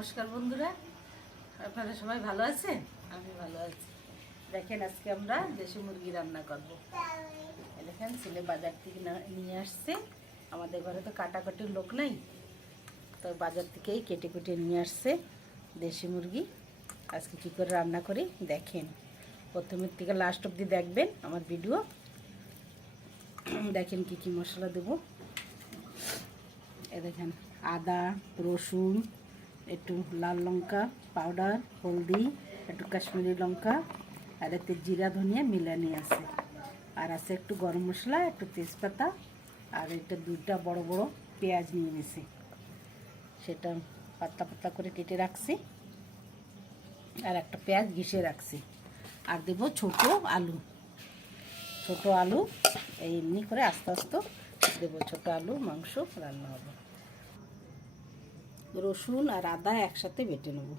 নমস্কার বন্ধুরা, আপনারা সবাই ভালো আছেন? আমি ভালো আছি। দেখেন আজকে আমরা দেশি মুরগি রান্না করব। দেখেন ছেলে বাজার থেকে নিয়ে আসছে। আমাদের ঘরে তো কাটাকাটির লোক নাই, তো বাজার থেকেই কেটে কুটে নিয়ে আসছে দেশি মুরগি। আজকে কী করে রান্না করি দেখেন, প্রথমের থেকে লাস্ট অবধি দেখবেন আমার ভিডিও। দেখেন কি কি মশলা দেবো। এ দেখেন আদা, রসুন, একটু লাল লঙ্কা পাউডার, হলদি, একটু কাশ্মীরি লঙ্কা, আর এতে জিরা ধনিয়া মিলানি আছে, আর আছে একটু গরম মশলা, একটু তেজপাতা, আর এটা দুইটা বড় বড় পেঁয়াজ নিয়ে নিছি, সেটা পাতলা পাতলা করে কেটে রাখছি, আর একটা পেঁয়াজ ঘিষে রাখছি, আর দেবো ছোট আলু। ছোট আলু এই এমনি করে আস্তে আস্তে দেবো। ছোট আলু মাংস রান্না হবে। রসুন আর আদা একসাথে বেটে নেব।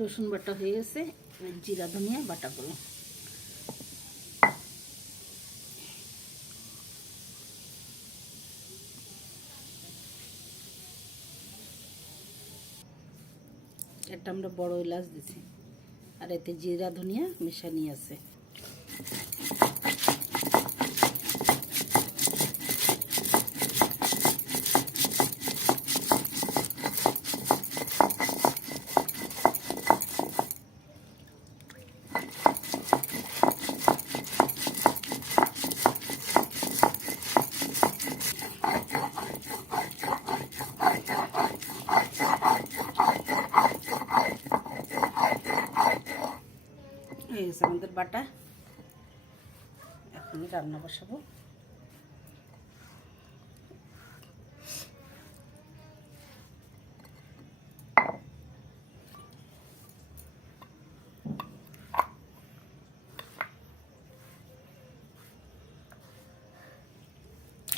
রসুন বাটা হয়ে গেছে, জিরা ধনিয়া বাটা করো। একটা আমরা বড় এলাচ দিছি, আর এতে জিরা ধনিয়া মেশানি আছে। আমাদের বাটা, এখন রান্না বসাবো।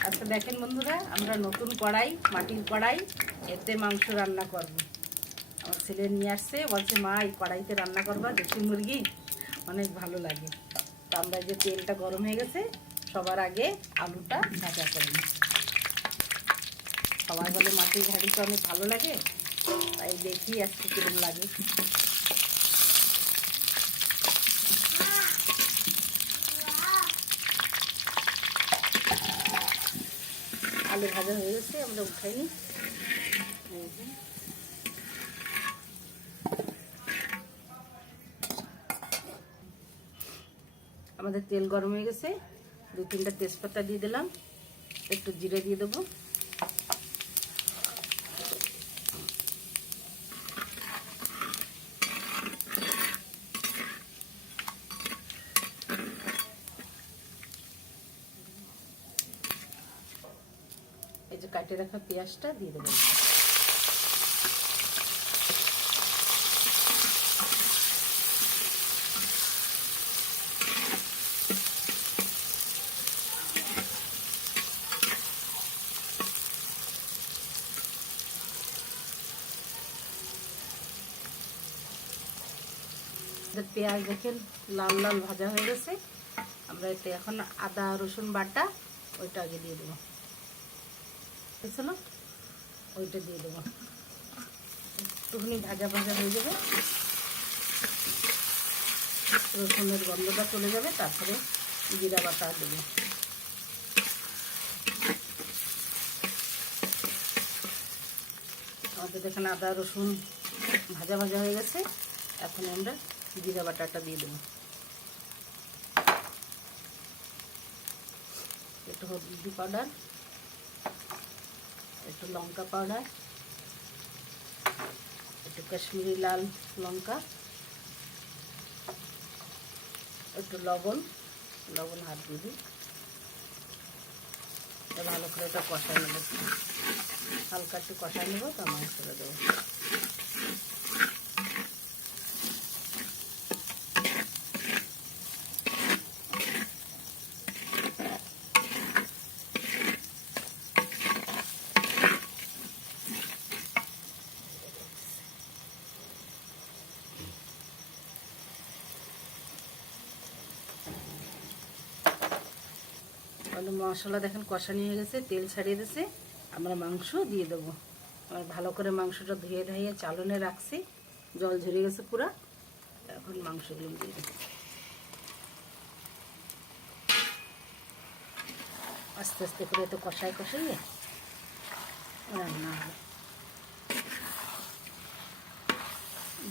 আচ্ছা দেখেন বন্ধুরা, আমরা নতুন কড়াই, মাটির কড়াই, এতে মাংস রান্না করব। আমার ছেলে নিয়ে আসছে, বলছে মা এই কড়াইতে রান্না করবা দেশি মুরগি, অনেক ভালো লাগে। তো আমরা যে তেলটা গরম হয়ে গেছে, সবার আগে আলুটা ভাজা করব। সবাই বলে মাটির হাঁড়িটা অনেক ভালো লাগে, তাই দেখি আজকে কিরকম লাগে। আলু ভাজা হয়ে গেছে, আমরা উঠাই নি। আমাদের তেল গরম হয়ে গেছে, 2-3টা তেজপাতা দিয়ে দিলাম, একটু জিরে দিয়ে দেবো, এই যে কাটে রাখা পেঁয়াজটা দিয়ে দেবো। পেঁয়াজ দেখেন লাল লাল ভাজা হয়ে গেছে, আমরা এতে এখন আদা রসুন বাটা ওইটা আগে দিয়ে দেবো, ওইটা দিয়ে দেবো। একটুখানি ভাজা ভাজা হয়ে যাবে, রসুনের গন্ধটা চলে যাবে, তারপরে জিরা বাটা দেবো। আমাদের এখানে আদা রসুন ভাজা ভাজা হয়ে গেছে, এখন আমরা জিরা বাটাটা দিয়ে দেবো। একটু হলদি পাউডার, একটু লঙ্কা পাউডার, একটু কাশ্মীরি লাল লঙ্কা, একটু লবণ হাত দিয়ে দিই। ভালো করে এটা কষাই নেব, হালকা একটু কষাই নেবো, তো মাংসটা দেবো। আমাদের মশলা দেখেন কষানি হয়ে গেছে, তেল ছাড়িয়ে দিয়েছে। আমরা মাংস দিয়ে দেবো। আমার ভালো করে মাংসটা ধুয়ে ধাইয়ে চালনে রাখছি, জল ঝরে গেছে পুরা। এখন মাংসগুলো দিয়ে দেবো। আস্তে আস্তে করে তো কষায় কষাইয়ে রান্না হবে।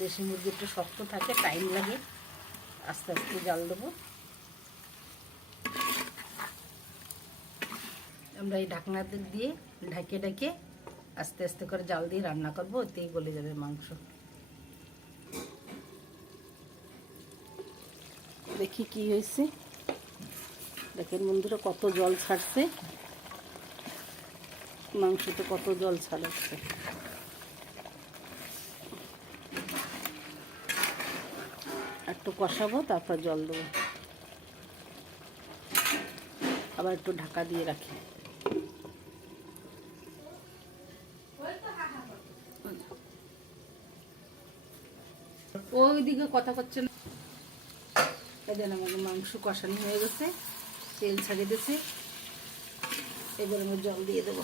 দেশি মুরগি একটু শক্ত থাকে, টাইম লাগে, আস্তে আস্তে জাল দেবো। আমরা এই ঢাকনা দিয়ে ঢাকে ঢাকে আস্তে আস্তে করে জাল দিয়ে রান্না করবো, ওতেই গলে যাবে মাংস। দেখি কি হয়েছে, দেখেন বন্ধুরা কত জল ছাড়ছে, মাংসতে কত জল ছাড়াচ্ছে। একটু কষাবো, তারপর জল দেবো। আবার একটু ঢাকা দিয়ে রাখি। ওইদিকে কথা করছে না। এদের আমাদের মাংস কষানি হয়ে গেছে, তেল ছাড়িয়ে দিয়েছে। এবার আমি জল দিয়ে দেবো।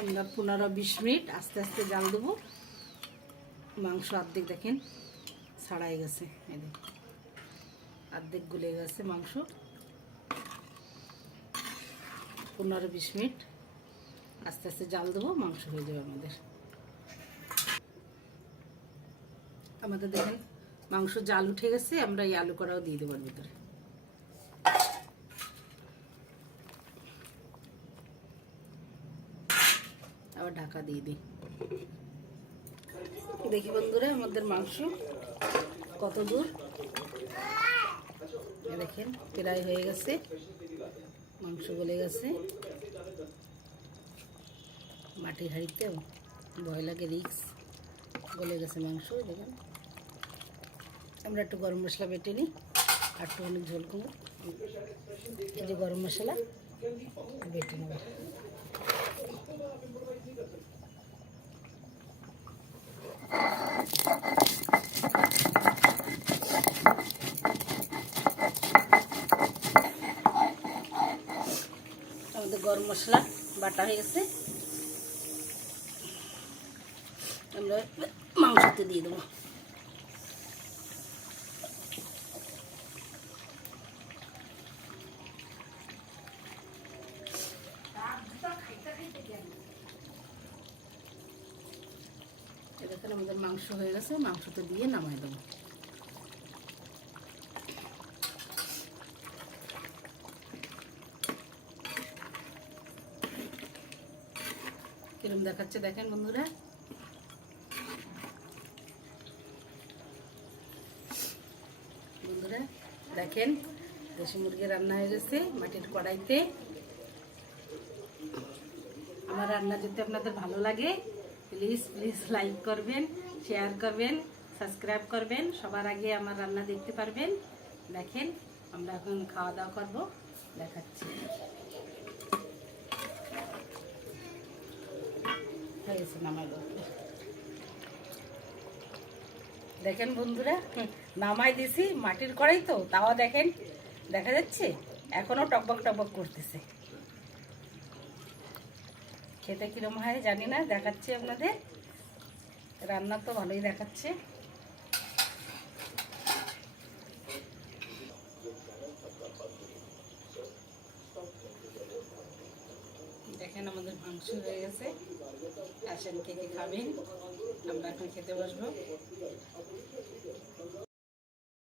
আমরা 15-20 মিনিট আস্তে আস্তে জাল দেবো। মাংস অর্ধেক দেখেন ছাড়াই গেছে, এদের অর্ধেক গলে গেছে মাংস। 15-20 মিনিট আস্তে আস্তে জাল দেবো, মাংস হয়ে যাবে আমাদের। আমাদের দেখেন মাংস জাল উঠে গেছে, আমরা এই আলু কড়াও দিয়ে দেবো ভিতরে। আবার ঢাকা দিয়ে দিই। দেখি বন্ধুরা আমাদের মাংস কত দূর, দেখেন প্রায় হয়ে গেছে, মাংস গলে গেছে। মাটির হাঁড়িতে ভয় লাগে, রিক্স, গলে গেছে মাংস। দেখেন আমরা একটু গরম মশলা বেটে নিই, আর একটু অনেক ঝোল কমো। এই যে গরম মশলা বেটে নেব। আমাদের গরম মশলা বাটা হয়ে গেছে, আমরা মাংসতে দিয়ে দেবো। দেখেন আমাদের মাংস হয়ে গেছে, মাংসতে দিয়ে নামাই দেবো। কিরম দেখাচ্ছে দেখেন বন্ধুরা। বন্ধুরা দেখেন দেশি মুরগি রান্না হয়ে গেছে মাটির কড়াইতে। আমার রান্না যদি আপনাদের ভালো লাগে প্লিজ প্লিজ লাইক করবেন, শেয়ার করবেন, সাবস্ক্রাইব করবেন। সবার আগে আমার রান্না দেখতে পারবেন। দেখেন আমরা এখন খাওয়া দাওয়া করবো, দেখাচ্ছি। দেখেন বন্ধুরা নামাই দিছি, মাটির কড়াই তো, তাও দেখেন দেখা যাচ্ছে এখনো টকবক টকবক করতেছে। খেতে কিরম হয় জানি না, দেখাচ্ছি আপনাদের। রান্না তো ভালোই দেখাচ্ছে। দেখেন আমাদের মাংস হয়ে গেছে। আসেন কে কে খাবেন, আমরা এখন খেতে বসবো।